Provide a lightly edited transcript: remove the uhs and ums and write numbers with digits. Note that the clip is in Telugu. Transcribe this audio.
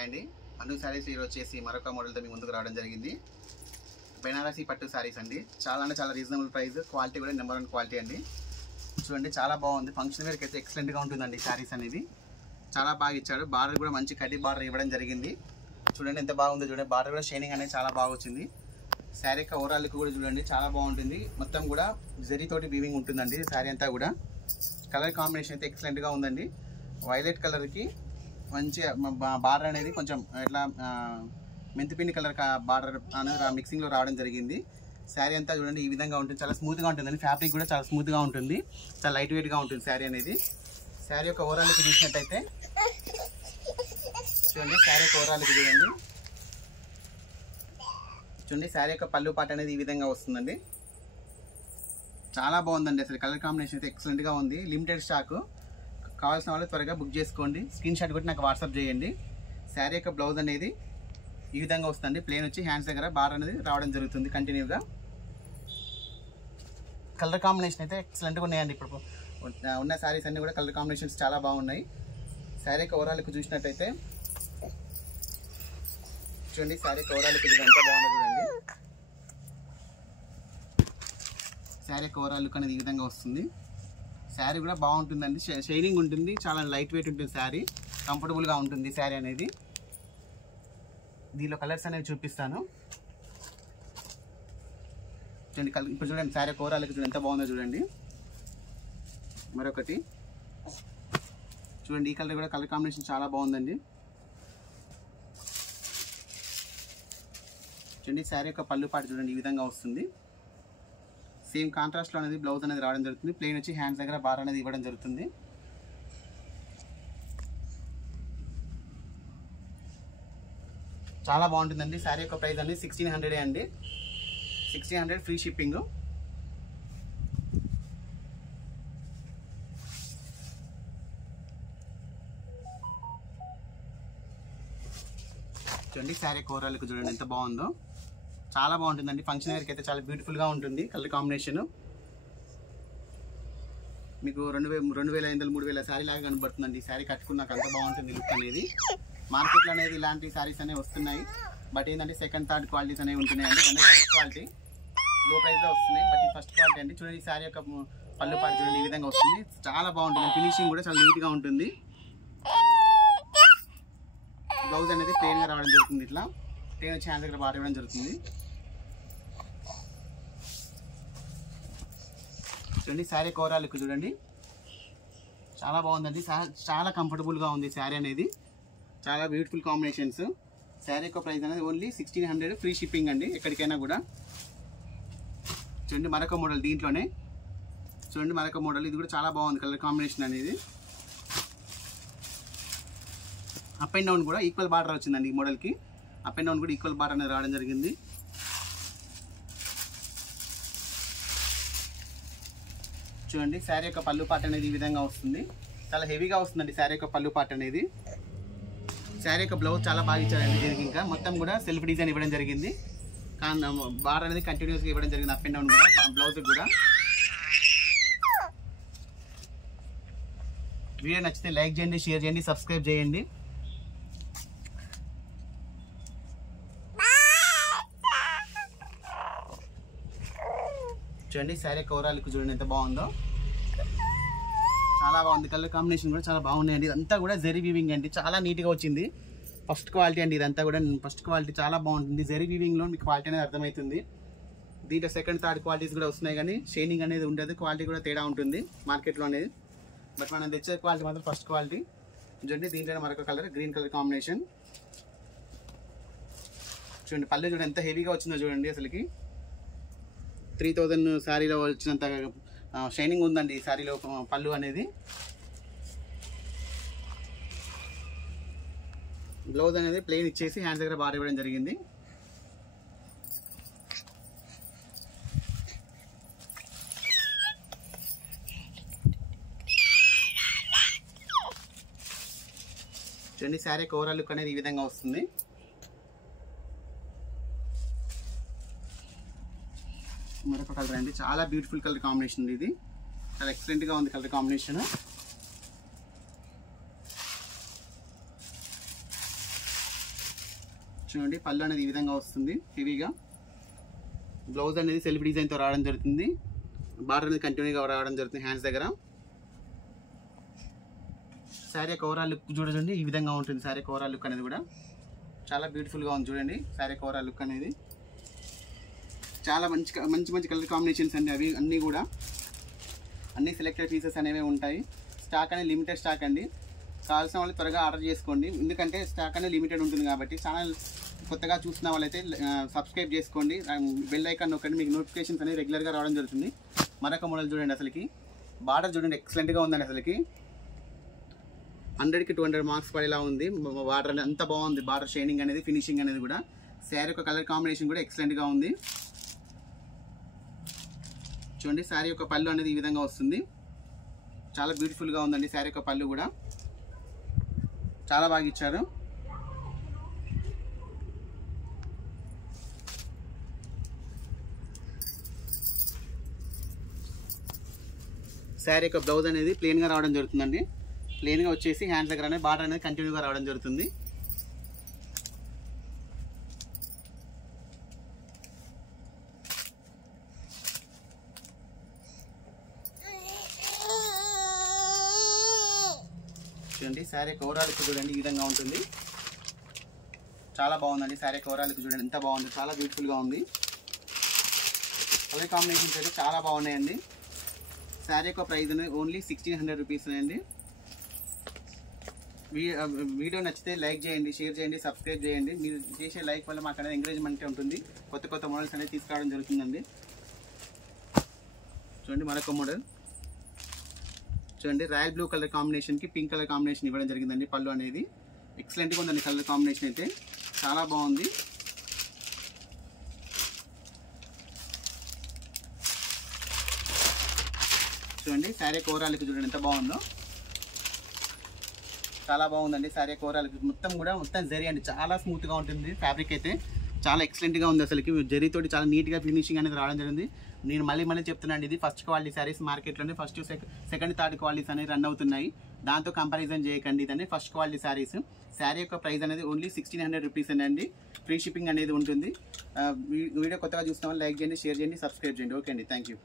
హాయ్ అండి. అను శారీస్ ఈరోజు వచ్చేసి మరొక మోడల్తో మీ ముందుకు రావడం జరిగింది. బెనారసీ పట్టు శారీస్ అండి. చాలా అంటే చాలా రీజనబుల్ ప్రైస్, క్వాలిటీ కూడా నెంబర్ 1 క్వాలిటీ అండి. చూడండి చాలా బాగుంది. ఫంక్షన్ వేర్కి అయితే ఎక్సలెంట్గా ఉంటుందండి. శారీస్ అనేది చాలా బాగా ఇచ్చాడు. బార్డర్ కూడా మంచి కడ్డీ బార్డర్ ఇవ్వడం జరిగింది. చూడండి ఎంత బాగుందో చూడండి. బార్డర్ కూడా షైనింగ్ అనేది చాలా బాగా వచ్చింది. శారీ యొక్క ఓవరాల్ లుక్ కూడా చూడండి చాలా బాగుంటుంది. మొత్తం కూడా జరీ తోటి వీవింగ్ ఉంటుందండి. శారీ అంతా కూడా కలర్ కాంబినేషన్ అయితే ఎక్సలెంట్గా ఉందండి. వైలెట్ కలర్కి మంచి బార్డర్ అనేది కొంచెం ఇట్లా మెంతిపిండి కలర్ బార్డర్ అనేది మిక్సింగ్లో రావడం జరిగింది. శారీ అంతా చూడండి ఈ విధంగా ఉంటుంది. చాలా స్మూత్గా ఉంటుందండి. ఫ్యాబ్రిక్ కూడా చాలా స్మూత్గా ఉంటుంది. చాలా లైట్ వెయిట్గా ఉంటుంది శారీ అనేది. శారీ యొక్క ఓవరాల్కి చూసినట్టయితే చూడండి. శారీ యొక్క ఓవరాల్కి చూడండి. శారీ యొక్క పళ్ళు పాట అనేది ఈ విధంగా వస్తుందండి. చాలా బాగుందండి. అసలు కలర్ కాంబినేషన్ అయితే ఎక్సలెంట్గా ఉంది. Limited stock. కావాల్సిన వాళ్ళు త్వరగా బుక్ చేసుకోండి. స్క్రీన్ షాట్ కొట్టి నాకు వాట్సాప్ చేయండి. శారీ యొక్క బ్లౌజ్ అనేది ఈ విధంగా వస్తుంది. ప్లేన్ వచ్చి హ్యాండ్స్ దగ్గర బార్ అనేది రావడం జరుగుతుంది కంటిన్యూగా. కలర్ కాంబినేషన్ అయితే ఎక్సలెంట్గా ఉన్నాయండి. ఇప్పుడు ఉన్న శారీస్ అన్నీ కూడా కలర్ కాంబినేషన్స్ చాలా బాగున్నాయి. శారీ యొక్క ఓవరాల్కి చూసినట్టయితే చూడండి. శారీ యొక్క ఓవరాల్కి ఎంత బాగుంది చూడండి. శారీ యొక్క ఓవరాల్ లుక్ అనేది ఈ విధంగా వస్తుంది. శారీ కూడా బాగుంటుందండి. షైనింగ్ ఉంటుంది. చాలా లైట్ వెయిట్ ఉంటుంది. శారీ కంఫర్టబుల్గా ఉంటుంది. శారీ అనేది దీనిలో కలర్స్ అనేవి చూపిస్తాను చూడండి. ఇప్పుడు చూడండి శారీ ఓవరాల్కి చూడండి ఎంత బాగుందో చూడండి. మరొకటి చూడండి. ఈ కలర్ కూడా కలర్ కాంబినేషన్ చాలా బాగుందండి. చూడండి శారీ యొక్క పళ్ళు పాటు చూడండి ఈ విధంగా వస్తుంది. సేమ్ కాంట్రాస్ట్లో అనేది బ్లౌజ్ అనేది రావడం జరుగుతుంది. ప్లెయిన్ వచ్చి హ్యాండ్స్ దగ్గర బార్ అనేది ఇవ్వడం జరుగుతుంది. చాలా బాగుంటుందండి. శారీ యొక్క ప్రైస్ అనేది 1600 అండి. 1600 ఫ్రీ షిప్పింగ్. చూడండి శారీ ఓవరాల్కి చూడండి ఎంత బాగుందో. చాలా బాగుంటుందండి. ఫంక్షన్ వేర్కి అయితే చాలా బ్యూటిఫుల్గా ఉంటుంది. కలర్ కాంబినేషన్ మీకు 2500 3000 శారీ లాగా కనబడుతుందండి. ఈ శారీ కట్టుకున్నాక అంత బాగుంటుంది లుక్ అనేది. మార్కెట్లో అనేది ఇలాంటి శారీస్ అనేవి వస్తున్నాయి. బట్ ఏంటంటే సెకండ్ థర్డ్ క్వాలిటీస్ అనేవి ఉంటున్నాయండి. అంటే ఫస్ట్ క్వాలిటీ లో ప్రైస్లో వస్తున్నాయి. బట్ ఈ ఫస్ట్ క్వాలిటీ అండి. చూడండి ఈ శారీ యొక్క పళ్ళు పాటు చూడండి ఈ విధంగా వస్తుంది. చాలా బాగుంటుంది. ఫినిషింగ్ కూడా చాలా నీట్గా ఉంటుంది. బ్లౌజ్ అనేది ప్లెయిన్గా రావడం జరుగుతుంది. ఇట్లా ప్లెయిన్ వచ్చి హ్యాండ్స్ దగ్గర బాగా ఇవ్వడం జరుగుతుంది. చూడండి శారీ ఓవరాల్ లుక్ చూడండి చాలా బాగుందండి. చాలా కంఫర్టబుల్గా ఉంది శారీ అనేది. చాలా బ్యూటిఫుల్ కాంబినేషన్స్. శారీ యొక్క ప్రైస్ అనేది ఓన్లీ 1600 ఫ్రీ షిప్పింగ్ అండి ఎక్కడికైనా కూడా. చూడండి మరొక మోడల్ దీంట్లోనే. చూడండి మరొక మోడల్. ఇది కూడా చాలా బాగుంది కలర్ కాంబినేషన్ అనేది. అప్ అండ్ డౌన్ కూడా ఈక్వల్ బార్డర్ వచ్చిందండి ఈ మోడల్కి. అప్ అండ్ డౌన్ కూడా ఈక్వల్ బార్డర్ అనేది రావడం జరిగింది. చూడండి శారీ యొక్క పళ్ళు పాట అనేది ఈ విధంగా వస్తుంది. చాలా హెవీగా వస్తుందండి శారీ యొక్క పళ్ళు పాట అనేది. శారీ యొక్క బ్లౌజ్ చాలా బాగా ఇచ్చారండి. దీనికి ఇంకా మొత్తం కూడా సెల్ఫ్ డిజైన్ ఇవ్వడం జరిగింది. కానీ బార్డర్ అనేది కంటిన్యూస్గా ఇవ్వడం జరిగింది. అప్ అండ్ డౌన్ కూడా బ్లౌజ్ కూడా. వీడియో నచ్చితే లైక్ చేయండి, షేర్ చేయండి, సబ్స్క్రైబ్ చేయండి. చూడండి శారీ ఓవరాల్కి చూడండి ఎంత బాగుందో. చాలా బాగుంది. కలర్ కాంబినేషన్ కూడా చాలా బాగున్నాయండి. ఇదంతా కూడా జరీ వీవింగ్ అండి. చాలా నీట్గా వచ్చింది. ఫస్ట్ క్వాలిటీ అండి. ఇదంతా కూడా ఫస్ట్ క్వాలిటీ చాలా బాగుంటుంది. జరీ వీవింగ్లో మీకు క్వాలిటీ అనేది అర్థమవుతుంది. దీంట్లో సెకండ్ థర్డ్ క్వాలిటీస్ కూడా వస్తున్నాయి కానీ షైనింగ్ అనేది ఉండదు. క్వాలిటీ కూడా తేడా ఉంటుంది మార్కెట్లో అనేది. బట్ మనం తెచ్చే క్వాలిటీ మాత్రం ఫస్ట్ క్వాలిటీ. చూడండి దీంట్లో మరొక కలర్ గ్రీన్ కలర్ కాంబినేషన్. చూడండి పళ్ళు చూడండి ఎంత హెవీగా వచ్చిందో చూడండి. అసలుకి 3000 శారీలో వచ్చినంత షైనింగ్ ఉందండి ఈ శారీలో పళ్ళు అనేది. బ్లౌజ్ అనేది ప్లెయిన్ ఇచ్చేసి హ్యాండ్స్ దగ్గర బార్ ఇవ్వడం జరిగింది. చూడండి శారీ ఓవరాల్ లుక్ అనేది ఈ విధంగా వస్తుంది. మరొక కలర్ అండి. చాలా బ్యూటిఫుల్ కలర్ కాంబినేషన్ ఇది. చాలా ఎక్సలెంట్గా ఉంది కలర్ కాంబినేషన్. చూడండి పళ్ళు అనేది ఈ విధంగా వస్తుంది హెవీగా. బ్లౌజ్ అనేది సెల్ఫ్ డిజైన్తో రావడం జరుగుతుంది. బార్డర్ అనేది కంటిన్యూగా రావడం జరుగుతుంది హ్యాండ్స్ దగ్గర. శారీ యొక్క ఓవరాల్ లుక్ చూడండి ఈ విధంగా ఉంటుంది. శారీ ఓవరాల్ లుక్ అనేది కూడా చాలా బ్యూటిఫుల్గా ఉంది చూడండి. శారీ ఓవరాల్ లుక్ అనేది చాలా మంచి కలర్ కాంబినేషన్స్ అండి. అవి అన్నీ కూడా అన్ని సెలెక్టెడ్ పీసెస్ అనేవి ఉంటాయి. స్టాక్ అనేది లిమిటెడ్ స్టాక్ అండి. కావాల్సిన వాళ్ళు త్వరగా ఆర్డర్ చేసుకోండి, ఎందుకంటే స్టాక్ అనేది లిమిటెడ్ ఉంటుంది కాబట్టి. ఛానల్ కొత్తగా చూసిన వాళ్ళైతే సబ్స్క్రైబ్ చేసుకోండి, బెల్ ఐకాన్ నొక్కండి, మీకు నోటిఫికేషన్స్ అనేవి రెగ్యులర్గా రావడం జరుగుతుంది. మరొక మోడల్ చూడండి. అసలుకి బార్డర్ చూడండి ఎక్సలెంట్గా ఉందండి. అసలుకి 100కి 200 మార్క్స్ పడేలా ఉంది. బార్డర్ అనేది అంత బాగుంది. బార్డర్ షైనింగ్ అనేది, ఫినిషింగ్ అనేది కూడా, శారీ యొక్క కలర్ కాంబినేషన్ కూడా ఎక్సలెంట్గా ఉంది. చూడండి శారీ యొక్క పళ్ళు అనేది ఈ విధంగా వస్తుంది. చాలా బ్యూటిఫుల్గా ఉందండి. శారీ యొక్క పళ్ళు కూడా చాలా బాగా ఇచ్చారు. శారీ యొక్క బ్లౌజ్ అనేది ప్లెయిన్గా రావడం జరుగుతుందండి. ప్లెయిన్గా వచ్చేసి హ్యాండ్స్ దగ్గర అనేది బార్డర్ అనేది కంటిన్యూగా రావడం జరుగుతుంది. చూడండి శారీ ఓవరాల్ చూడండి ఈ విధంగా ఉంటుంది. చాలా బాగుందండి. శారీ ఓవరాల్ చూడండి ఎంత బాగుంది, చాలా బ్యూటిఫుల్గా ఉంది. కలర్ కాంబినేషన్స్ అయితే చాలా బాగున్నాయండి. శారీ యొక్క ప్రైస్ అనేది ఓన్లీ 1600 రూపీస్ అండి. వీడియో నచ్చితే లైక్ చేయండి, షేర్ చేయండి, సబ్స్క్రైబ్ చేయండి. మీరు చేసే లైక్ వల్ల మాకు అనేది ఎంకరేజ్మెంట్ ఉంటుంది. కొత్త మోడల్స్ అనేది తీసుకురావడం జరుగుతుందండి. చూడండి మరొక మోడల్ చూడండి. రాయల్ బ్లూ కలర్ కాంబినేషన్కి పింక్ కలర్ కాంబినేషన్ ఇవ్వడం జరిగిందండి. పళ్ళు అనేది ఎక్సలెంట్గా ఉందండి. కలర్ కాంబినేషన్ అయితే చాలా బాగుంది. చూడండి శారీ ఓవరాల్కి చూడండి ఎంత బాగుందో, చాలా బాగుందండి. శారీ ఓవరాల్కి మొత్తం జరీ అండి, చాలా స్మూత్గా ఉంటుంది. ఫ్యాబ్రిక్ అయితే చాలా ఎక్సలెంట్గా ఉంది. అసలుకి జరీతోటి చాలా నీట్గా ఫినిషింగ్ అనేది రావడం జరిగింది. నేను మళ్ళీ చెప్తున్నాను, ఇది ఫస్ట్ క్వాలిటీ శారీస్ మార్కెట్లోనే ఫస్ట్ సెకండ్ థర్డ్ క్వాలిటీస్ అనేవి రన్ అవుతున్నాయి. దాంతో కంపారిజన్ చేయకండి. ఇదండి ఫస్ట్ క్వాలిటీ శారీస్. శారీ యొక్క ప్రైస్ అనేది ఓన్లీ 1600 రూపీస్ అండి. ఫ్రీ షిప్పింగ్ అనేది ఉంటుంది. వీడియో కొత్తగా చూసిన వాళ్ళు లైక్ చేయండి, షేర్ చేయండి, సబ్స్క్రైబ్ చేయండి. ఓకే అండి, థ్యాంక్ యూ.